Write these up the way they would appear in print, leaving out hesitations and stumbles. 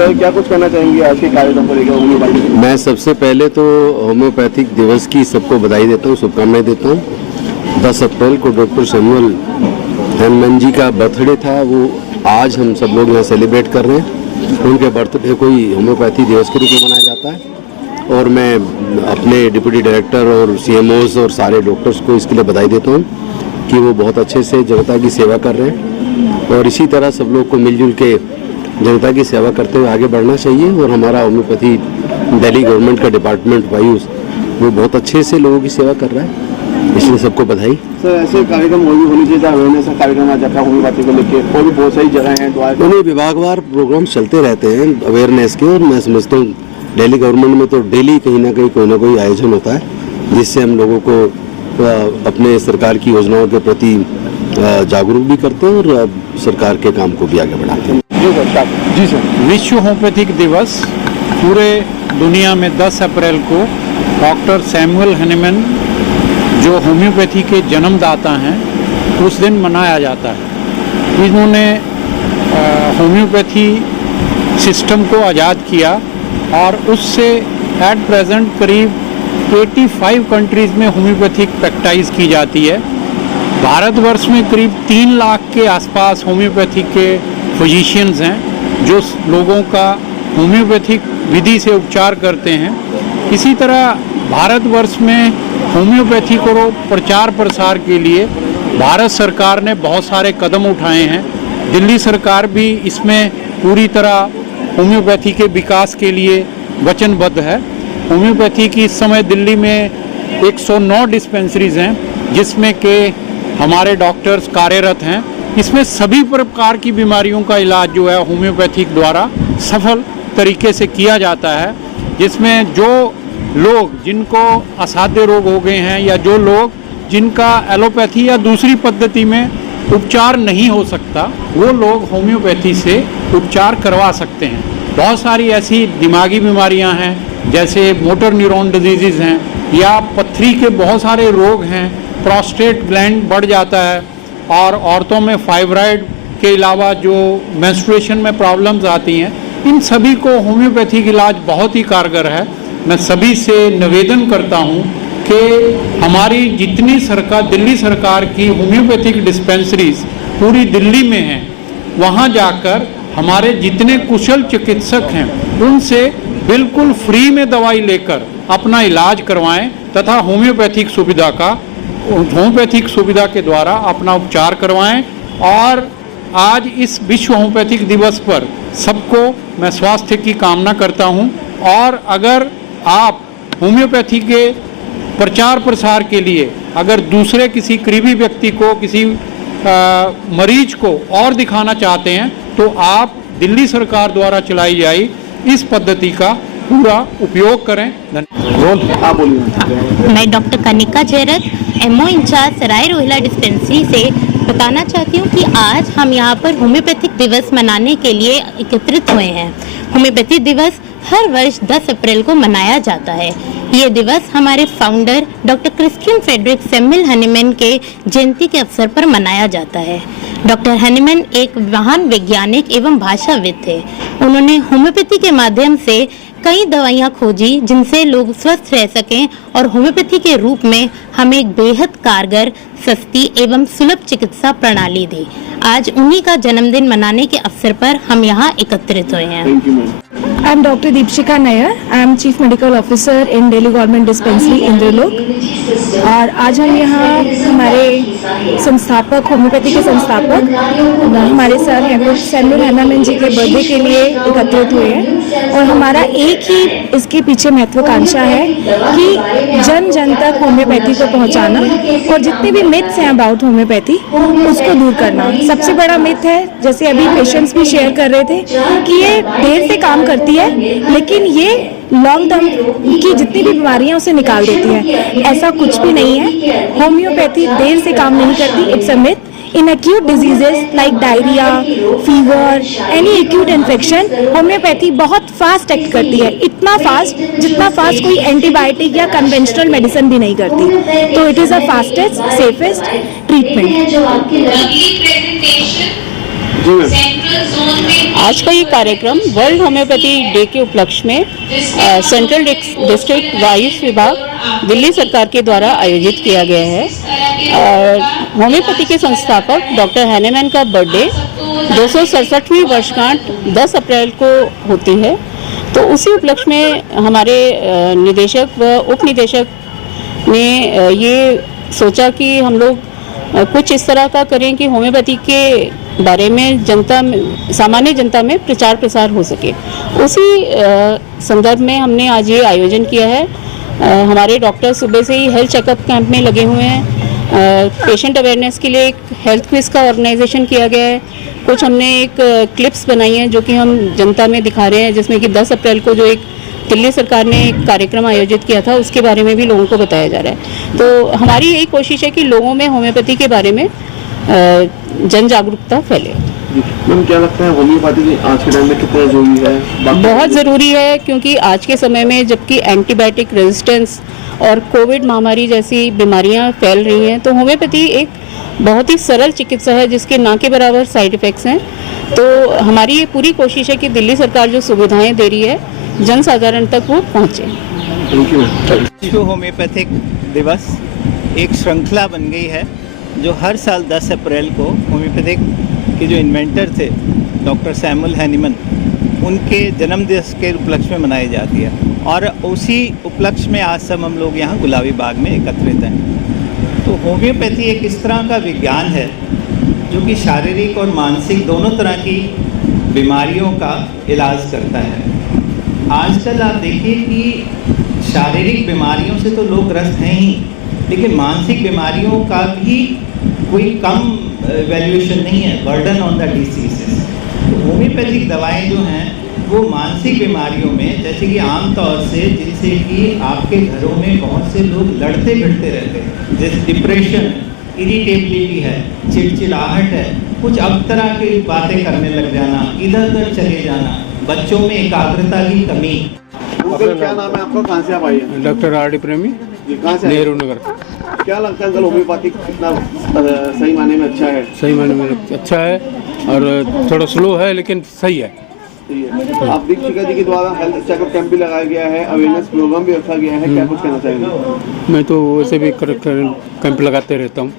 Sir क्या कुछ कहना चाहेंगे आज के कार्यक्रम को लेकर होम्योपैथी? मैं सबसे पहले तो होम्योपैथिक दिवस की सबको बधाई देता हूँ, शुभकामनाएं देता हूँ। 10 अप्रैल को डॉक्टर सैमुअल हैनिमैन जी का बर्थडे था, वो आज हम सब लोग यहाँ सेलिब्रेट कर रहे हैं। उनके बर्थडे को ही होम्योपैथी दिवस के रूप में मनाया जाता है और मैं अपने डिप्टी डायरेक्टर और CMOs और सारे डॉक्टर्स को इसके लिए बधाई देता हूँ कि वो बहुत अच्छे से जनता की सेवा कर रहे हैं और इसी तरह सब लोग को मिलजुल के जनता की सेवा करते हुए आगे बढ़ना चाहिए। और हमारा होम्योपैथी दिल्ली गवर्नमेंट का डिपार्टमेंट वायुस वो बहुत अच्छे से लोगों की सेवा कर रहा है, इसलिए सबको बधाई। सर ऐसे कार्यक्रम और भी होने चाहिए, अवेयरनेस का कार्यक्रम आ जाता है होम्योपैथी को लेकर, और भी बहुत सारी जगह हैं उन्हें विभागवार प्रोग्राम चलते रहते हैं अवेयरनेस के, और मैं समझता हूँ दिल्ली गवर्नमेंट में तो डेली कहीं ना कोई आयोजन होता है जिससे हम लोगों को अपने सरकार की योजनाओं के प्रति जागरूक भी करते हैं और सरकार के काम को भी आगे बढ़ाते हैं। जी सर। विश्व होम्योपैथिक दिवस पूरे दुनिया में 10 अप्रैल को डॉक्टर सैमुअल हैनिमैन जो होम्योपैथी के जन्मदाता हैं उस दिन मनाया जाता है। इन्होंने होम्योपैथी सिस्टम को आज़ाद किया और उससे एट प्रेजेंट करीब 85 कंट्रीज़ में होम्योपैथिक प्रैक्टिस की जाती है। भारतवर्ष में करीब 3 लाख के आसपास होम्योपैथी के फिजिशियंस हैं जो लोगों का होम्योपैथिक विधि से उपचार करते हैं। इसी तरह भारतवर्ष में होम्योपैथी को प्रचार प्रसार के लिए भारत सरकार ने बहुत सारे कदम उठाए हैं। दिल्ली सरकार भी इसमें पूरी तरह होम्योपैथी के विकास के लिए वचनबद्ध है। होम्योपैथी की इस समय दिल्ली में 109 डिस्पेंसरीज हैं जिसमें के हमारे डॉक्टर्स कार्यरत हैं। इसमें सभी प्रकार की बीमारियों का इलाज जो है होम्योपैथिक द्वारा सफल तरीके से किया जाता है, जिसमें जो लोग जिनको असाध्य रोग हो गए हैं या जो लोग जिनका एलोपैथी या दूसरी पद्धति में उपचार नहीं हो सकता वो लोग होम्योपैथी से उपचार करवा सकते हैं। बहुत सारी ऐसी दिमागी बीमारियां हैं जैसे मोटर न्यूरॉन डिजीज़ हैं या पथरी के बहुत सारे रोग हैं, प्रोस्टेट ग्लैंड बढ़ जाता है और औरतों में फाइब्राइड के अलावा जो मेंस्ट्रुएशन में प्रॉब्लम्स आती हैं, इन सभी को होम्योपैथिक इलाज बहुत ही कारगर है। मैं सभी से निवेदन करता हूं कि हमारी जितनी सरकार दिल्ली सरकार की होम्योपैथिक डिस्पेंसरीज पूरी दिल्ली में हैं, वहां जाकर हमारे जितने कुशल चिकित्सक हैं उनसे बिल्कुल फ्री में दवाई लेकर अपना इलाज करवाएं तथा होम्योपैथिक सुविधा के द्वारा अपना उपचार करवाएं। और आज इस विश्व होम्योपैथिक दिवस पर सबको मैं स्वास्थ्य की कामना करता हूं। और अगर आप होम्योपैथी के प्रचार प्रसार के लिए अगर दूसरे किसी करीबी व्यक्ति को किसी मरीज को और दिखाना चाहते हैं तो आप दिल्ली सरकार द्वारा चलाई जाई इस पद्धति का पूरा उपयोग करें। आप बोलिए। मैं doctor Kanika Jayrath MO incharge Sarai Rohilla dispensary से बताना चाहती हूँ कि आज हम यहाँ पर होम्योपैथिक दिवस मनाने के लिए एकत्रित हुए हैं। होम्योपैथी दिवस हर वर्ष 10 अप्रैल को मनाया जाता है। ये दिवस हमारे founder doctor Christian Frederick Samuel Hahnemann के जयंती के अवसर पर मनाया जाता है। डॉक्टर हैनिमैन एक महान वैज्ञानिक एवं भाषाविद थे। उन्होंने होम्योपैथी के माध्यम से कई दवाइयाँ खोजी जिनसे लोग स्वस्थ रह सकें और होम्योपैथी के रूप में हमें एक बेहद कारगर, सस्ती एवं सुलभ चिकित्सा प्रणाली दी। आज उन्हीं का जन्मदिन मनाने के अवसर पर हम यहाँ एकत्रित हुए हैं। I am Dr. Deepshika Nair. I am Chief Medical Officer in Delhi Government Dispensary Indralok. और आज हम यहाँ हमारे संस्थापक होम्योपैथी के संस्थापक हमारे सर सैमुअल हैनिमैन जी के बर्थडे के लिए एकत्रित हुए हैं। और हमारा एक ही इसके पीछे महत्वाकांक्षा है कि जन जन तक होम्योपैथी को पहुँचाना और जितने भी मिथ्स हैं अबाउट होम्योपैथी उसको दूर करना। सबसे बड़ा मिथ है, जैसे अभी पेशेंट्स भी शेयर कर रहे थे, कि ये देर से काम करती है लेकिन ये लॉन्ग टर्म की जितनी भी बीमारियां उसे निकाल देती है। ऐसा कुछ भी नहीं है। होम्योपैथी देर से काम नहीं करती। It's a myth. In acute diseases like diarrhea, fever, any acute infection, homeopathy बहुत फास्ट एक्ट करती है, इतना फास्ट जितना फास्ट कोई एंटीबायोटिक या कन्वेंशनल मेडिसिन भी नहीं करती। तो it is a fastest safest treatment. जी मैम। आज का ये कार्यक्रम वर्ल्ड होम्योपैथी डे के उपलक्ष्य में सेंट्रल डिस्ट्रिक्ट आयुष विभाग दिल्ली सरकार के द्वारा आयोजित किया गया है। होम्योपैथी के संस्थापक डॉक्टर हैनेमैन का बर्थडे 267वीं वर्षगांठ 10 अप्रैल को होती है, तो उसी उपलक्ष्य में हमारे निदेशक व उप निदेशक ने ये सोचा कि हम लोग कुछ इस तरह का करें कि होम्योपैथी के बारे में सामान्य जनता में प्रचार प्रसार हो सके। उसी संदर्भ में हमने आज ये आयोजन किया है। हमारे डॉक्टर सुबह से ही हेल्थ चेकअप कैंप में लगे हुए हैं। पेशेंट अवेयरनेस के लिए एक हेल्थ क्विज का ऑर्गेनाइजेशन किया गया है। कुछ हमने एक क्लिप्स बनाई हैं जो कि हम जनता में दिखा रहे हैं, जिसमें कि 10 अप्रैल को जो एक दिल्ली सरकार ने एक कार्यक्रम आयोजित किया था उसके बारे में भी लोगों को बताया जा रहा है। तो हमारी यही कोशिश है कि लोगों में होम्योपैथी के बारे में जन जागरूकता फैले। मैम क्या लगता है होम्योपैथी आज के टाइम में कितना जरूरी है? बहुत ज़रूरी है, क्योंकि आज के समय में जबकि एंटीबायोटिक रेजिस्टेंस और कोविड महामारी जैसी बीमारियां फैल रही हैं, तो होम्योपैथी एक बहुत ही सरल चिकित्सा है जिसके ना के बराबर साइड इफ़ेक्ट्स हैं। तो हमारी ये पूरी कोशिश है कि दिल्ली सरकार जो सुविधाएं दे रही है जन साधारण तक वो पहुँचे। Thank you. विश्व होम्योपैथिक दिवस एक श्रृंखला बन गई है जो हर साल 10 अप्रैल को होम्योपैथिक के जो इन्वेंटर थे डॉक्टर सैमुअल हैनीमैन, उनके जन्मदिवस के उपलक्ष्य में मनाई जाती है। और उसी उपलक्ष्य में आज सब हम लोग यहाँ गुलाबी बाग में एकत्रित हैं। तो होम्योपैथी एक इस तरह का विज्ञान है जो कि शारीरिक और मानसिक दोनों तरह की बीमारियों का इलाज करता है। आजकल आप देखिए कि शारीरिक बीमारियों से तो लोग ग्रस्त हैं ही, लेकिन मानसिक बीमारियों का भी कोई कम वैल्यूएशन नहीं है, बर्डन ऑन द डिसीजेस। तो होम्योपैथिक दवाएं जो हैं वो मानसिक बीमारियों में, जैसे कि आमतौर से जिनसे कि आपके घरों में बहुत से लोग लड़ते भिड़ते रहते हैं, जैसे डिप्रेशन, इरिटेबिलिटी है, चिड़चिड़ाहट है, कुछ अब तरह की बातें करने लग जाना, इधर उधर चले जाना, बच्चों में एकाग्रता की कमी। अंकल क्या नाम है आपका? कहाँ से आप आए हैं? डॉक्टर आर डी प्रेमी, जी, कहाँ से? नेहरू नगर। क्या लगता है अंकल होम्योपैथी कितना सही मायने में अच्छा है? सही मायने में अच्छा है और थोड़ा स्लो है लेकिन सही है। सही है। आप दीक्षिका जी के द्वारा हेल्थ चेकअप कैंप भी लगाया गया है, अवेयरनेस प्रोग्राम भी रखा गया है, क्या कुछ कहना चाहेंगे? मैं तो वैसे भी कैंप लगाते रहता हूँ,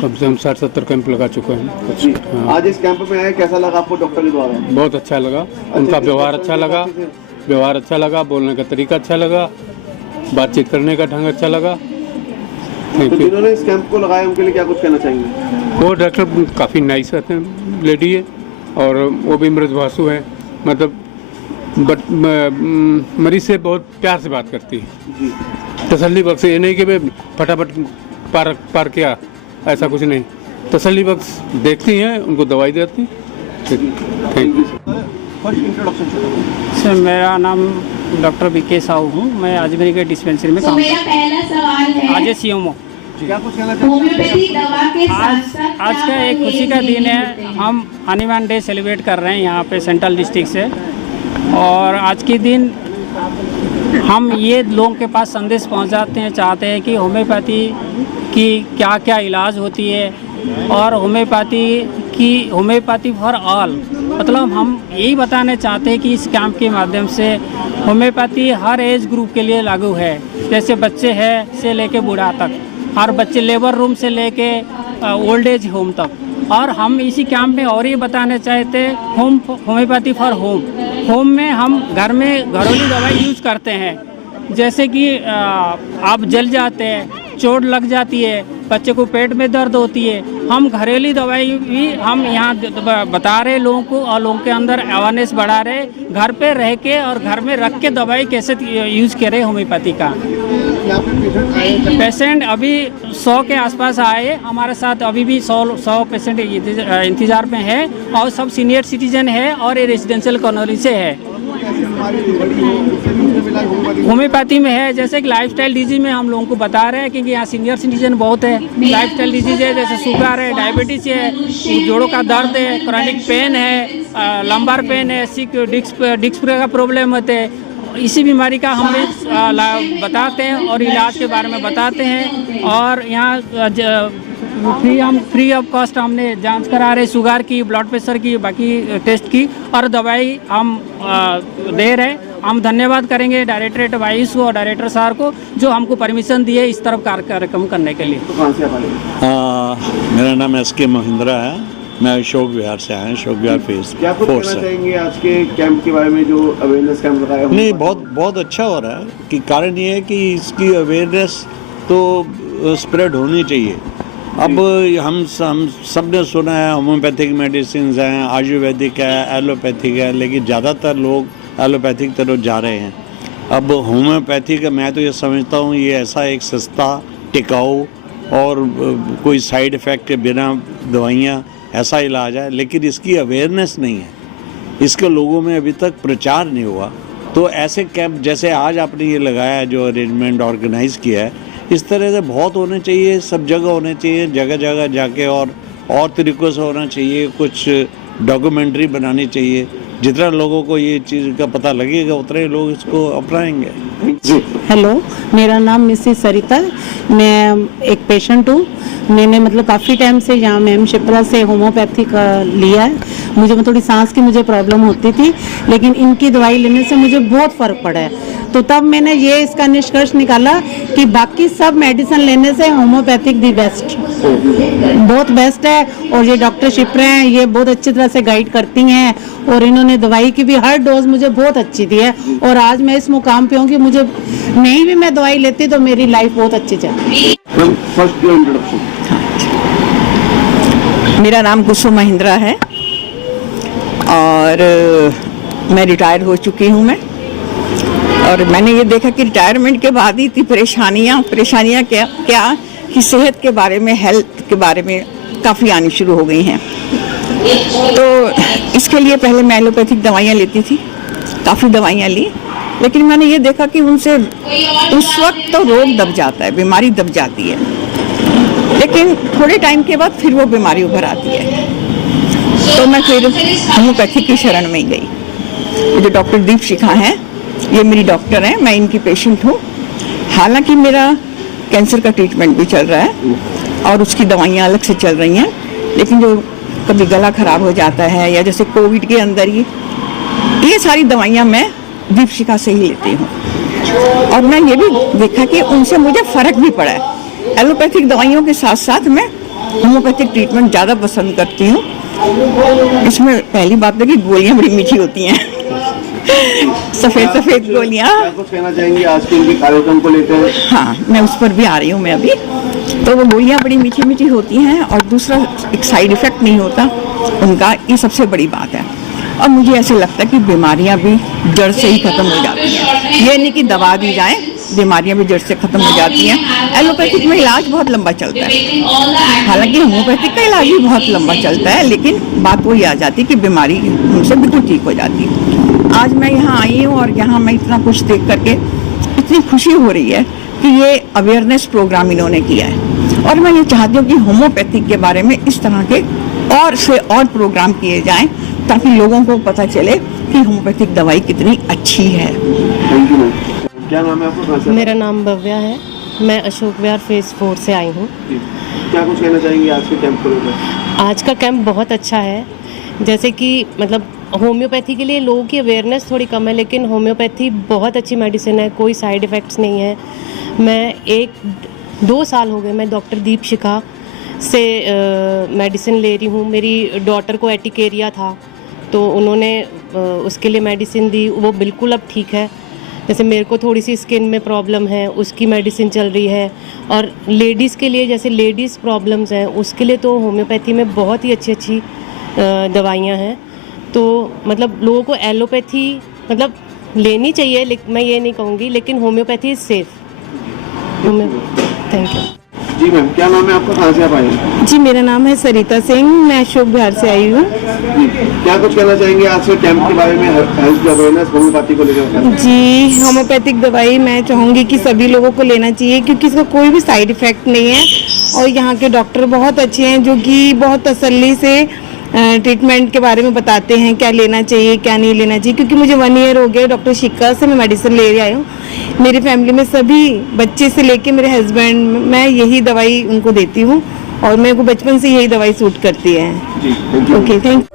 कम से कम 60-70 कैंप लगा चुका हूँ। जी। आज इस कैंप में आए, कैसा लगा आपको डॉक्टर के द्वारा? बहुत अच्छा लगा, उनका व्यवहार अच्छा लगा, बोलने का तरीका अच्छा लगा, बातचीत करने का ढंग अच्छा लगा। थैंक तो यू। जिन्होंने इस कैंप को लगाया उनके लिए क्या कुछ कहना चाहेंगे? वो डॉक्टर काफ़ी नाइस रहते हैं, लेडी है, और वो भी मृदुभाषु है, मतलब मरीज से बहुत प्यार से बात करती है जी। तसल्ली बख्श। ये नहीं कि मैं फटाफट पार किया, ऐसा कुछ नहीं, तसल्ली बख्श देखती हैं, उनको दवाई देती हैं। Thank you. First introduction sir, मेरा नाम डॉक्टर बीके साहू हूँ। मैं अजमेर के डिस्पेंसरी में काम मेरा पहला सवाल है, आज सीएमओ। क्या कुछ कहना चाहेंगे? होम्योपैथी दवा के साथ आज का एक खुशी का दिन है। हम हैनीमैन डे सेलिब्रेट कर रहे हैं यहाँ पे सेंट्रल डिस्ट्रिक्ट से, और आज के दिन हम ये लोगों के पास संदेश पहुँचाते हैं, चाहते हैं कि होम्योपैथी की क्या क्या इलाज होती है, और होम्योपैथी फॉर ऑल, मतलब हम यही बताना चाहते हैं कि इस कैंप के माध्यम से होम्योपैथी हर एज ग्रुप के लिए लागू है, जैसे बच्चे हैं से लेके बूढ़ा तक, हर बच्चे लेबर रूम से लेके ओल्ड एज होम तक। और हम इसी कैंप में और ये बताना चाहते हैं होम्योपैथी फॉर होम में हम घर में घरेलू दवाई यूज करते हैं, जैसे कि आप जल जाते हैं, चोट लग जाती है, बच्चे को पेट में दर्द होती है, हम घरेलू दवाई भी हम यहाँ बता रहे लोगों को, और लोगों के अंदर अवेयरनेस बढ़ा रहे, घर पे रह के और घर में रख के दवाई कैसे यूज करें होम्योपैथी का। पेशेंट अभी 100 के आसपास आए हमारे साथ, अभी भी 100 पेशेंट इंतज़ार में है, और सब सीनियर सिटीजन है और ये रेजिडेंशियल कॉलोनी से है। होम्योपैथी में है, जैसे कि लाइफस्टाइल डिजीज में हम लोगों को बता रहे हैं, क्योंकि यहाँ सीनियर सिटीजन बहुत है। लाइफस्टाइल डिजीज है, जैसे शुगर है, डायबिटीज है, जोड़ों का दर्द है, क्रॉनिक पेन है, लंबार पेन है, डिस्क का प्रॉब्लम होते हैं। इसी बीमारी का हम बताते हैं और इलाज के बारे में बताते हैं। और यहाँ फ्री ऑफ कॉस्ट हमने जांच करा रहे, शुगर की, ब्लड प्रेशर की, बाकी टेस्ट की, और दवाई हम दे रहे। हम धन्यवाद करेंगे डायरेक्टरेट वाइस को और डायरेक्टर सर को जो हमको परमिशन दिए इस तरफ कार्यक्रम करने के लिए। तो कहाँ से आप आए? मेरा नाम SK महिंद्रा है, मैं अशोक विहार से आया, अशोक विहार फेज क्या कुछ 4 कहना से। चाहेंगे आज के कैंप के बारे में जो अवेयरनेस कैंप लगाया? नहीं, बहुत अच्छा हो रहा है कि कारण ये है कि इसकी अवेयरनेस तो स्प्रेड होनी चाहिए। अब हम सब ने सुना है होम्योपैथिक मेडिसिन हैं, आयुर्वेदिक है, एलोपैथिक है, लेकिन ज़्यादातर लोग एलोपैथिक तरफ जा रहे हैं। अब होम्योपैथिक मैं तो ये समझता हूँ ये ऐसा एक सस्ता, टिकाऊ और कोई साइड इफ़ेक्ट के बिना दवाइयाँ ऐसा इलाज है, लेकिन इसकी अवेयरनेस नहीं है, इसके लोगों में अभी तक प्रचार नहीं हुआ। तो ऐसे कैंप जैसे आज आपने ये लगाया है, जो अरेंजमेंट ऑर्गेनाइज़ किया है, इस तरह से बहुत होने चाहिए, सब जगह होने चाहिए, जगह जगह जाके और तरीक़ों से होना चाहिए। कुछ डॉक्यूमेंट्री बनानी चाहिए, जितना लोगों को ये चीज़ का पता लगेगा उतने ही लोग इसको अपनाएंगे। जी, हेलो, मेरा नाम मिसेस सरिता, मैं एक पेशेंट हूँ। मैंने मतलब काफ़ी टाइम से यहाँ मैम शिप्रा से होम्योपैथी का लिया है। मुझे थोड़ी सांस की मुझे प्रॉब्लम होती थी, लेकिन इनकी दवाई लेने से मुझे बहुत फ़र्क पड़ा है। तो तब मैंने ये इसका निष्कर्ष निकाला कि बाकी सब मेडिसिन लेने से होम्योपैथिक दी बेस्ट, बहुत बेस्ट है। और ये डॉक्टर शिप्रा हैं, ये बहुत अच्छी तरह से गाइड करती हैं, और इन्होंने दवाई की भी हर डोज मुझे बहुत अच्छी दी है। और आज मैं इस मुकाम पे हूँ कि मुझे नहीं भी मैं दवाई लेती तो मेरी लाइफ बहुत अच्छी चलती। First your introduction. मेरा नाम कुसुम महिंद्रा है और मैं रिटायर हो चुकी हूँ मैं। और मैंने ये देखा कि रिटायरमेंट के बाद ही इतनी परेशानियाँ क्या कि सेहत के बारे में, हेल्थ के बारे में काफ़ी आनी शुरू हो गई हैं। तो इसके लिए पहले मैं एलोपैथिक दवाइयाँ लेती थी, काफ़ी दवाइयाँ ली, लेकिन मैंने ये देखा कि उनसे उस वक्त तो रोग दब जाता है, बीमारी दब जाती है, लेकिन थोड़े टाइम के बाद फिर वो बीमारी उभर आती है। तो मैं फिर होम्योपैथिक की शरण में ही गई। जो डॉक्टर दीपशिखा हैं, ये मेरी डॉक्टर हैं, मैं इनकी पेशेंट हूँ। हालांकि मेरा कैंसर का ट्रीटमेंट भी चल रहा है और उसकी दवाइयाँ अलग से चल रही हैं, लेकिन जो कभी गला खराब हो जाता है या जैसे कोविड के अंदर ये सारी दवाइयाँ मैं दीपशिखा से ही लेती हूँ। और मैं ये भी देखा कि उनसे मुझे फ़र्क भी पड़ा है। एलोपैथिक दवाइयों के साथ साथ मैं होम्योपैथिक ट्रीटमेंट ज़्यादा पसंद करती हूँ। इसमें पहली बात है कि गोलियाँ बड़ी मीठी होती हैं, सफ़ेद गोलियाँ। क्या कुछ कहना चाहेंगे आज के इनके कार्यक्रम को लेकर? हाँ, मैं उस पर भी आ रही हूँ मैं अभी। तो वो गोलियाँ बड़ी मीठी मीठी होती हैं और दूसरा एक साइड इफ़ेक्ट नहीं होता उनका, ये सबसे बड़ी बात है। और मुझे ऐसे लगता है कि बीमारियां भी जड़ से ही ख़त्म हो जाती हैं। ये नहीं कि दवा दी जाए, बीमारियां भी जड़ से ख़त्म हो जाती हैं। एलोपैथिक में इलाज बहुत लंबा चलता है, हालांकि होम्योपैथिक का इलाज भी बहुत लंबा चलता है, लेकिन बात वही आ जाती है कि बीमारी हमसे बिल्कुल ठीक हो जाती है। आज मैं यहाँ आई हूँ और यहाँ मैं इतना कुछ देख करके इतनी खुशी हो रही है कि ये अवेयरनेस प्रोग्राम इन्होंने किया है। और मैं ये चाहती हूँ कि होम्योपैथिक के बारे में इस तरह के और से और प्रोग्राम किए जाएँ, ताकि लोगों को पता चले कि होम्योपैथिक दवाई कितनी अच्छी है। Thank you ma'am. क्या नाम है आपका? मेरा नाम भव्या है, मैं अशोक विहार फेज 4 से आई हूँ। क्या कुछ कहना चाहेंगे आज के कैंप को लेकर? आज का कैंप बहुत अच्छा है। जैसे कि मतलब होम्योपैथी के लिए लोगों की अवेयरनेस थोड़ी कम है, लेकिन होम्योपैथी बहुत अच्छी मेडिसिन है, कोई साइड इफ़ेक्ट्स नहीं है। मैं 1-2 साल हो गए मैं डॉक्टर दीपशिखा से मेडिसिन ले रही हूँ। मेरी डॉटर को एटिकेरिया था, तो उन्होंने उसके लिए मेडिसिन दी, वो बिल्कुल अब ठीक है। जैसे मेरे को थोड़ी सी स्किन में प्रॉब्लम है, उसकी मेडिसिन चल रही है। और लेडीज़ के लिए, जैसे लेडीज़ प्रॉब्लम्स हैं, उसके लिए तो होम्योपैथी में बहुत ही अच्छी दवाइयाँ हैं। तो मतलब लोगों को एलोपैथी मतलब लेनी चाहिए, लेकिन मैं ये नहीं कहूँगी, लेकिन homeopathy is safe. Thank you. जी मैम, क्या नाम है आपका? कहाँ से आप आए हैं? जी, मेरा नाम है सरिता सिंह, मैं अशोक विहार से आई हूँ। क्या कुछ कहना चाहेंगे आज के कैंप के बारे में, हेल्थ अवेयरनेस होम्योपैथी को लेकर? जी, होम्योपैथिक दवाई मैं चाहूँगी कि सभी लोगों को लेना चाहिए, क्योंकि इसका कोई भी साइड इफ़ेक्ट नहीं है। और यहाँ के डॉक्टर बहुत अच्छे हैं, जो कि बहुत तसल्ली से ट्रीटमेंट के बारे में बताते हैं, क्या लेना चाहिए क्या नहीं लेना चाहिए। क्योंकि मुझे 1 ईयर हो गया डॉक्टर शिखा से मैं मेडिसिन ले रही आई हूँ। मेरी फैमिली में सभी बच्चे से लेके मेरे हस्बैंड, मैं यही दवाई उनको देती हूँ और मेरे को बचपन से यही दवाई सूट करती है। जी, थैंक यू। Okay, thank